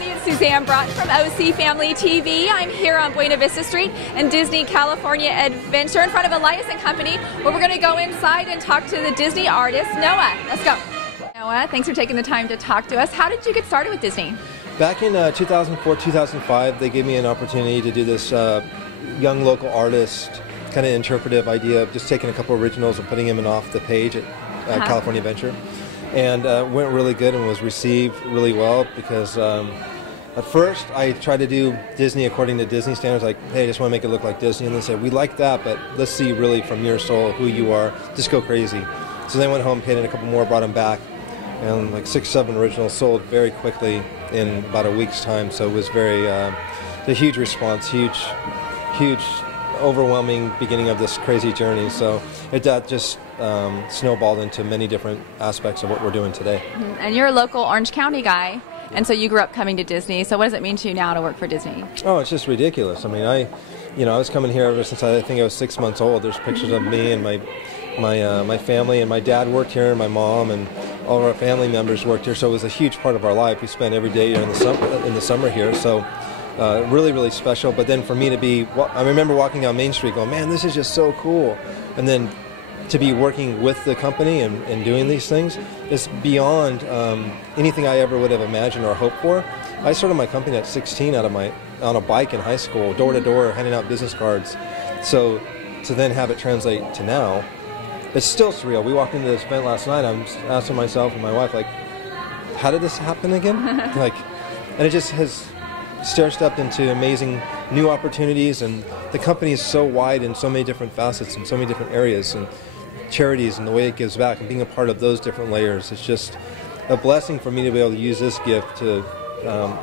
everybody. It's Suzanne Broughton from OC Family TV. I'm here on Buena Vista Street in Disney California Adventure in front of Elias and Company, where we're going to go inside and talk to the Disney artist, Noah. Let's go. Noah, thanks for taking the time to talk to us. How did you get started with Disney? Back in 2004, 2005, they gave me an opportunity to do this young local artist kind of interpretive idea of just taking a couple originals and putting them off the page at California Adventure. And went really good and was received really well because at first I tried to do Disney according to Disney standards, like, hey, I just want to make it look like Disney. And they said, we like that, but let's see really from your soul who you are. Just go crazy. So they went home, painted a couple more, brought them back. And like 6, 7 originals sold very quickly in about a week's time. So it was a huge response, huge, overwhelming beginning of this crazy journey. So that just snowballed into many different aspects of what we're doing today. And you're a local Orange County guy, and so you grew up coming to Disney. So what does it mean to you now to work for Disney? Oh, it's just ridiculous. I mean, I was coming here ever since I think I was 6 months old. There's pictures of me and my family, and my dad worked here, and my mom, and all of our family members worked here. So it was a huge part of our life. We spent every day in the summer here. So really, really special. But then for me to be, I remember walking down Main Street going, man, this is just so cool. And then to be working with the company and doing these things is beyond anything I ever would have imagined or hoped for. I started my company at 16 on a bike in high school, door to door, handing out business cards. So to then have it translate to now, it's still surreal. We walked into this event last night. I'm asking myself and my wife, like, how did this happen again? And it just has stair-stepped into amazing new opportunities, and the company is so wide in so many different facets and so many different areas and charities and the way it gives back, and being a part of those different layers, it's just a blessing for me to be able to use this gift to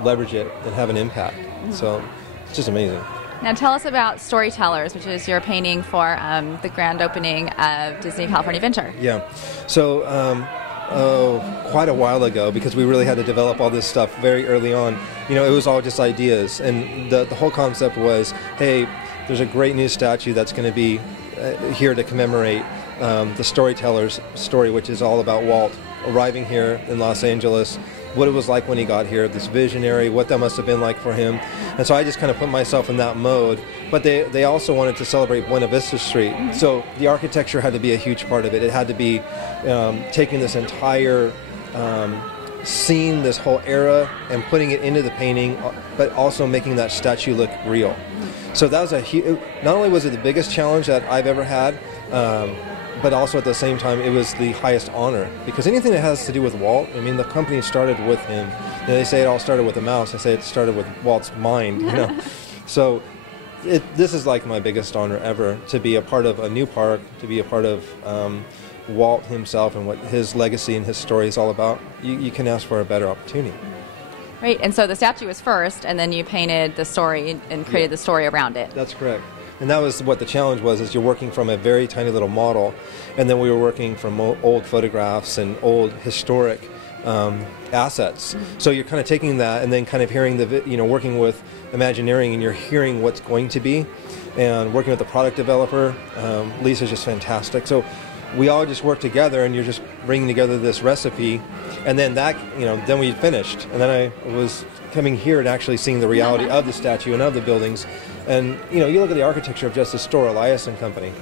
leverage it and have an impact. So it's just amazing. Now tell us about Storytellers, which is your painting for the grand opening of Disney California Adventure. Yeah. So quite a while ago, because we really had to develop all this stuff very early on, it was all just ideas. And the whole concept was, hey, there's a great new statue that's going to be here to commemorate the Storytellers story, which is all about Walt arriving here in Los Angeles, what it was like when he got here, this visionary, what that must have been like for him. And so I just kind of put myself in that mode. But they also wanted to celebrate Buena Vista Street. So the architecture had to be a huge part of it. It had to be taking this entire scene, this whole era, and putting it into the painting, but also making that statue look real. So that was not only was it the biggest challenge that I've ever had, but also at the same time, it was the highest honor. Because anything that has to do with Walt, I mean, the company started with him. They say it all started with a mouse. I say it started with Walt's mind, So this is like my biggest honor ever, to be a part of a new park, to be a part of Walt himself and what his legacy and his story is all about. You can ask for a better opportunity. Right, and so the statue was first, and then you painted the story and created the story around it. That's correct. And that was what the challenge was, is you're working from a very tiny little model, and then we were working from old photographs and old historic assets. So you're kind of taking that and then kind of hearing working with Imagineering, and you're hearing what's going to be, and working with the product developer. Lisa's just fantastic. So we all just work together, and you're just bringing together this recipe, and then then we finished, and then I was coming here and actually seeing the reality of the statue and of the buildings. And you look at the architecture of just the store, Elias and Company.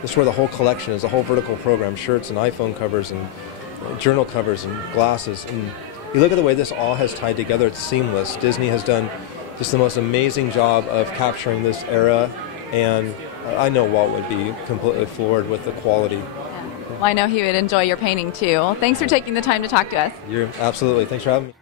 This is where the whole collection is, the whole vertical program, shirts and iPhone covers and journal covers and glasses. And you look at the way this all has tied together, it's seamless. Disney has done just the most amazing job of capturing this era, and I know Walt would be completely floored with the quality. Well, I know he would enjoy your painting too. Well, thanks for taking the time to talk to us. Absolutely. Thanks for having me.